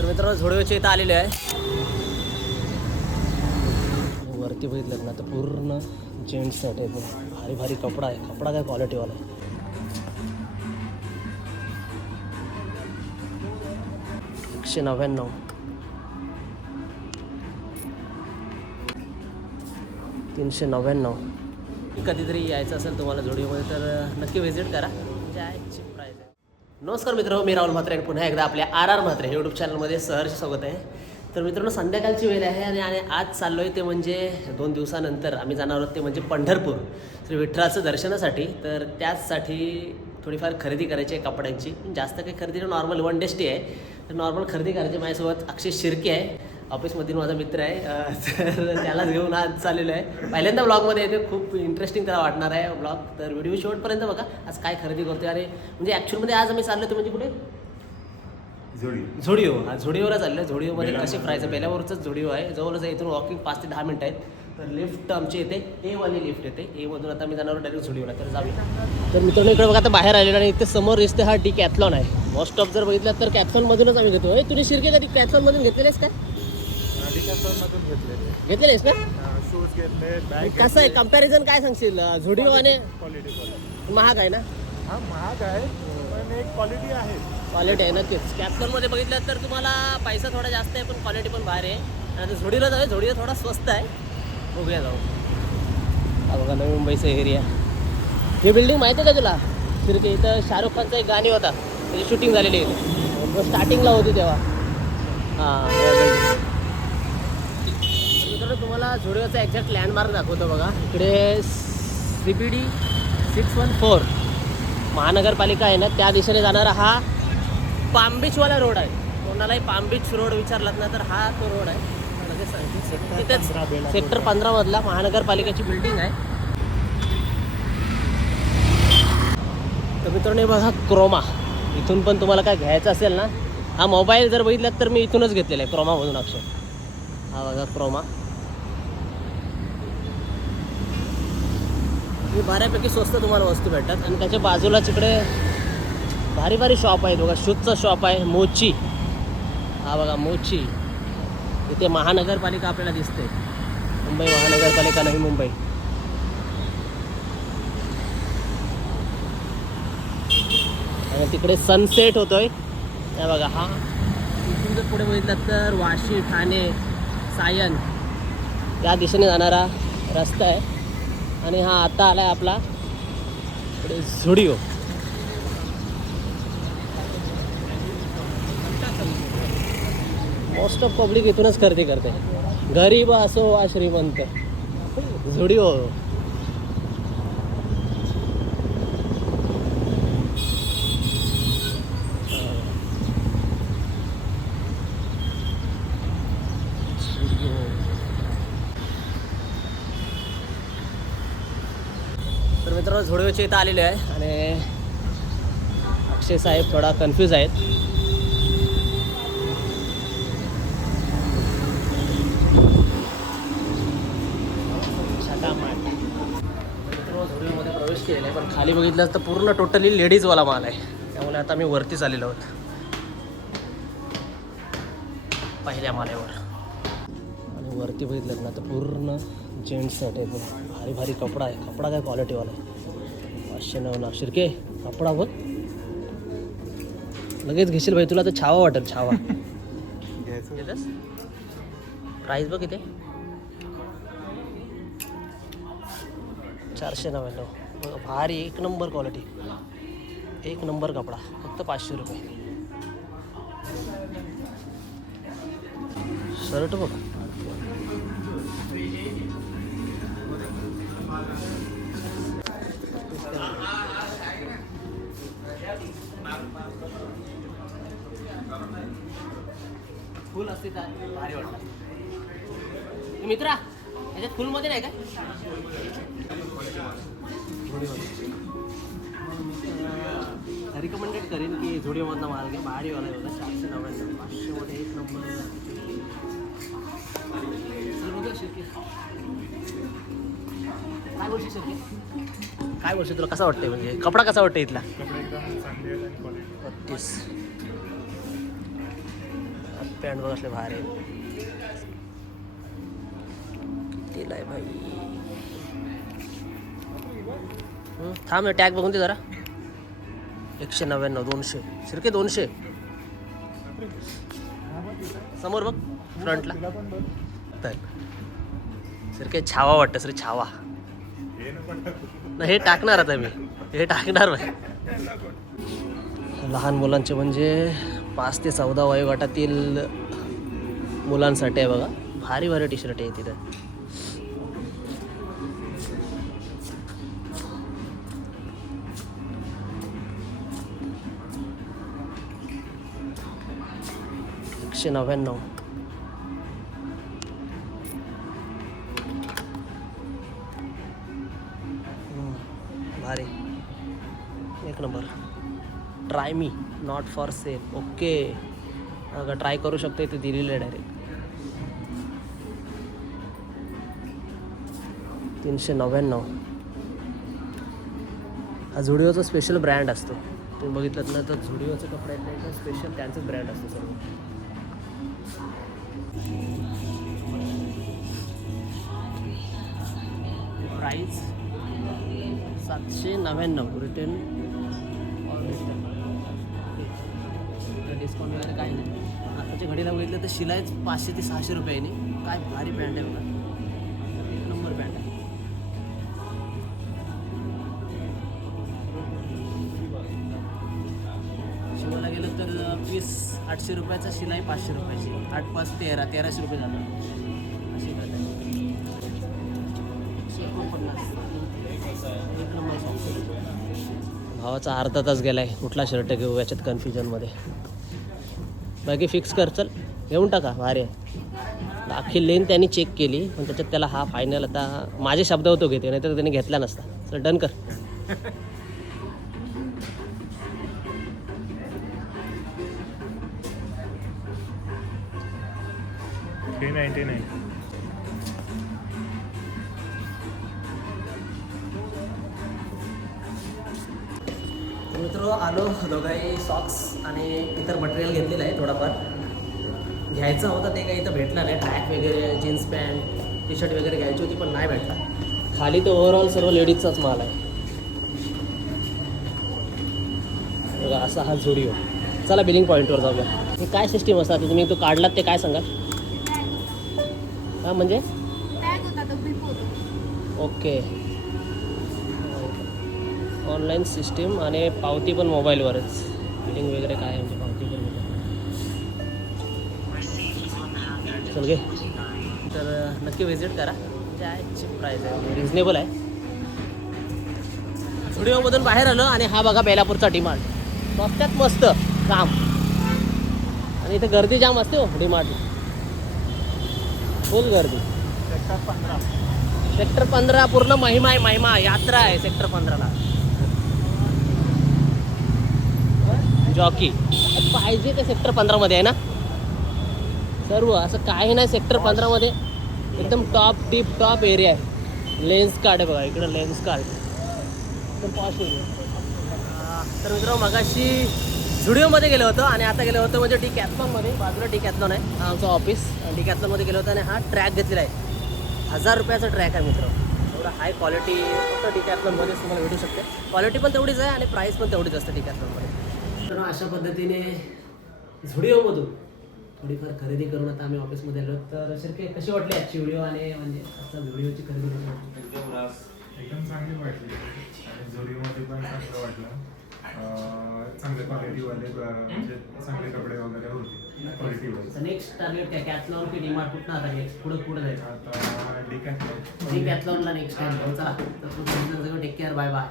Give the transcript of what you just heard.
तर मित्रांनो झोडवेच्या इथं आलेले आहे. वरती बघितलं ना तर पूर्ण जेंट्स आहे भारी भारी कपडा आहे. कपडा काय क्वालिटीवाला आहे. एकशे नव्याण्णव. तीनशे नव्याण्णव. कधीतरी यायचं असेल तुम्हाला झोडिओमध्ये तर नक्की व्हिजिट करा म्हणजे आहे cheap price आहे नमस्कार मित्र मी राहुल म्हात्रे आणि पुन्हा एकदा आपल्या आर आर म्हात्रे यूट्यूब चॅनलमध्ये सहर्ष स्वागत आहे. तर मित्रांनो संध्याकाळची वेळ आहे आणि आणि आज चाललो आहे ते म्हणजे दोन दिवसानंतर आम्ही जाणार आहोत ते म्हणजे पंढरपूर श्री विठ्ठलाचं दर्शनासाठी. तर त्याचसाठी थोडीफार खरेदी करायची आहे कपड्यांची. जास्त काही खरेदी नॉर्मल वन डेस्टी आहे. तर नॉर्मल खरेदी करायची माझ्यासोबत अक्षय शिर्के आहे. ऑफिसमधील माझा मित्र आहे तर त्यालाच घेऊन आज चाललेलो आहे. पहिल्यांदा ब्लॉगमध्ये येते खूप इंटरेस्टिंग त्याला वाटणार आहे ब्लॉग तर व्हिडिओ शेवटपर्यंत बघा आज काय खरेदी करतोय. आणि म्हणजे ॲक्च्युअलमध्ये आज आम्ही चाललो होतो म्हणजे कुठे? जोडी झोडिओ. हा झोडिओला चाललं झोडिओमध्ये कशी प्राईस आहे? झोडिओ आहे. जवळच आहे इथून वॉकिंग पाच ते दहा मिनिटं आहेत. तर लिफ्ट आमची येते. ए वाली लिफ्ट येते. ए मधून आता मी जाणार डायरेक्ट झोडिओला. तर जाऊया. तर मित्रांनो इकडे बघा आता बाहेर आलेलो आणि इथे समोर दिसते हा डी कॅथलॉन आहे. मोस्ट ऑफ जर बघितलं तर कॅथलॉनमधूनच आम्ही घेतो तुम्ही शिरके कधी कॅथलॉनमधून घेतलेलेस का घेतलेले घेतलेलेस ना? शूज घेतले बॅग कसं आहे? कंपॅरिझन काय सांगशील? झोडिओ आणि क्वालिटी क्वालिटी महाग आहे ना? हा महाग आहे पण एक क्वालिटी आहे. क्वालिटी आहे नक्कीच कॅप्टनमध्ये बघितलं तर तुम्हाला पैसा थोडा जास्त आहे पण क्वालिटी पण भारी आहे. आणि झोडीला जाऊया. झोडीला थोडा स्वस्त आहे. बघूया जाऊ. हा बघा नवी मुंबईचा एरिया ही बिल्डिंग माहिती आहे का तुला? फिरते इथं शाहरुख खानचं एक गाणी होता. त्याची शूटिंग झालेली आहे. स्टार्टिंगला होती तेव्हा. हां तुम्हाला झोडिओचा एक्झॅक्ट लँडमार्क दाखवतो बघा. इकडे C B D six one four महानगरपालिका आहे ना त्या दिशेने जाणारा हा पाम बीचवाला रोड आहे. कोणालाही पाम बीच रोड विचारलात ना तर हा तो रोड आहे. सांगते. तिथेच सेक्टर पंधरामधला महानगरपालिकेची बिल्डिंग आहे. तर मित्रांनो बघा क्रोमा. इथून पण तुम्हाला काय घ्यायचं असेल ना हा मोबाईल जर बघितलात तर मी इथूनच घेतलेला आहे क्रोमामधून अक्षर. हा बघा क्रोमा. ही बऱ्यापैकी स्वस्त तुम्हाला वस्तू भेटतात. आणि त्याच्या बाजूला तिकडे भारी भारी शॉप आहे बघा. शूजचं शॉप आहे. मोची. हा बघा मोची. इथे महानगरपालिका आपल्याला दिसते. मुंबई महानगरपालिका नवी मुंबई. आणि तिकडे सनसेट होतोय. हे बघा हा. इथून जर पुढे बघितलं तर वाशी ठाणे सायन या दिशेने जाणारा रस्ता आहे. आणि हा आता आला आहे आपला झुडिओ. मोस्ट ऑफ पब्लिक इथूनच खरेदी करते. गरीब असो वा श्रीमंत. झुडिओ. तर मित्रांनो झोडवेच्या इथं आलेले आहे आणि अक्षय साहेब थोडा कन्फ्यूज आहेत. झोडवेमध्ये प्रवेश केलेला आहे पण खाली बघितलं तर पूर्ण टोटली लेडीजवाला माल आहे. त्यामुळे आता मी वरतीच आलेलो आहोत. पहिल्या माल्यावर आणि वरती बघितलं ना तर पूर्ण जेंट्ससाठी आहे भारी भारी कपडा आहे. कपडा काय क्वालिटीवाला आहे. पाचशे नऊ शिरके कपडा बघ. लगेच घेशील भाई तुला तर छावा वाटेल छावा. प्राईस बघ किती चारशे नव्याण्णव. भारी एक नंबर क्वालिटी एक नंबर कपडा. फक्त पाचशे रुपये. शर्ट बघ. फुल असते तर भारी वाटतं. मित्रा याच्यात फुलमध्ये नाही काय रिकमेंडेड करेन की झुडिओमधनं माल घ्या भारीवाला आहे बघा चारशे नव्याण्णव. पाचशेमध्ये एक नंबर. काय बोलशील शिर्के काय बोलशील तुला? कसा वाटतंय म्हणजे? कपडा कसा वाटतं इथला? कपडे पॅन्ट बघ असले भारी. कितीला आहे भाई थांब ना टॅग बघून दे जरा. एकशे नव्याण्णव दोनशे. शिरके दोनशे. समोर बघ फ्रंटला. तिला शिरके छावा वाटतं सर छावा. हे नाही हे टाकणार आता मी. हे टाकणार लहान मुलांचे म्हणजे पाच ते चौदा वयोगटातील मुलांसाठी आहे बघा. भारी भारी टी शर्ट आहे तिथं. एकशे नव्याण्णव. भारी. एक number. Try me not for sale okay अगं ट्राय करू शकते ते दिलेलं आहे डायरेक्ट तीनशे नव्याण्णव. हा झुडिओचा स्पेशल ब्रँड असतो. तुम्ही बघितलं ना तर झुडिओचे कपडे आहेत ना स्पेशल त्यांचाच ब्रँड असतो सर्व प्राईस सातशे नव्याण्णव रिटर्न ऑल रिटर्न डिस्काउंट वगैरे काही नाही. आताच्या घडीला बघितलं तर शिलाईच पाचशे ते सहाशे रुपयाने. काय भारी पॅन्ट आहे बघा. एक नंबर पॅन्ट आहे. शिवायला गेलं तर पीस आठशे रुपयाचा शिलाई पाचशे रुपयाची. आठ पाच तेरा तेराशे रुपये झालं भावाचा अर्धा तास गेला आहे कुठला शर्ट घेऊ याच्यात कन्फ्युजनमध्ये बाकी फिक्स कर चल. घेऊन टाका भारी आहे. अख्खी लेन त्यांनी चेक केली पण त्याच्यात त्याला हा फायनल आता माझे शब्द होतो घेते नाहीतर त्याने घेतला नसता. चल डन कर. Three ninety nine. मित्र आलो दोघाही सॉक्स आणि इतर मटेरियल घेतलेलं आहे थोडाफार. घ्यायचा होता ते काही इथं भेटला नाही. ट्रॅक वगैरे जीन्स पॅन्ट टी शर्ट वगैरे घ्यायची होती पण नाही भेटला. खाली तर ओव्हरऑल सर्व लेडीजचाच माल आहे. बघा असा हा झुडिओ. चला बिलिंग पॉईंटवर जाऊया. हे काय सिस्टीम असतात तुम्ही तो काढलात ते काय सांगाल? हां म्हणजे? ओके ऑनलाईन सिस्टीम आणि पावती पण मोबाईलवरच. बिलिंग वगैरे काय म्हणजे पावती पण. चल घे. तर नक्की व्हिजिट करा. चीप प्राईस आहे. रिजनेबल आहे. झुडिओमधून बाहेर आलो आणि हा बघा बेलापूरचा डिमांड स्वस्तात मस्त काम. आणि इथे गर्दी जाम असते हो डिमांड फुल गर्दी. सेक्टर पंधरा. सेक्टर पंधरा पूर्ण महिमा आहे महिमा. यात्रा आहे सेक्टर पंधराला. जॉकी. पाहिजे ते सेक्टर पंधरामध्ये आहे ना? सर्व असं काही नाही सेक्टर पंधरामध्ये. एकदम टॉप टिप टॉप एरिया आहे. लेन्स कार्ड आहे बघा इकडं लेन्स कार्ड एकदम पॉश एरिया तर मित्र मगाशी झुडिओमध्ये गेलो होतो आणि आता गेलो होतो म्हणजे डी कॅथलॉनमध्ये बाजूला डी कॅथलॉन आहे. हा आमचं ऑफिस डी कॅथलॉनमध्ये गेलो होतो आणि हा ट्रॅक घेतलेला आहे. हजार रुपयाचा ट्रॅक आहे मित्र एवढा हाय क्वालिटी फक्त डिकॅथलॉनमध्येच तुम्हाला भेटू शकते. क्वालिटी पण तेवढीच आहे आणि प्राईस पण तेवढीच असते डिकॅथलॉनमध्ये तर अशा पद्धतीने झुडिओमधून थोडीफार खरेदी करून आता आम्ही ऑफिसमध्ये आलो. तर शिरके कशी वाटली आजची व्हिडिओ आणि म्हणजे आता व्हिडिओची खरेदी एकदम चांगली वाटली. आणि झोडीमध्ये पण चांगलं वाटलं. क्वालिटीवाले म्हणजे चांगले कपडे वगैरे होते क्वालिटीवाले नेक्स्ट टार्गेट काय? कॅथलॉन की डिमार्ट कुठं आता नेक्स्ट पुढे पुढे जायचं आता डिकॅथलॉन डी कॅथलॉनला नेक्स्ट टाइम चला तर टेक केअर बाय बाय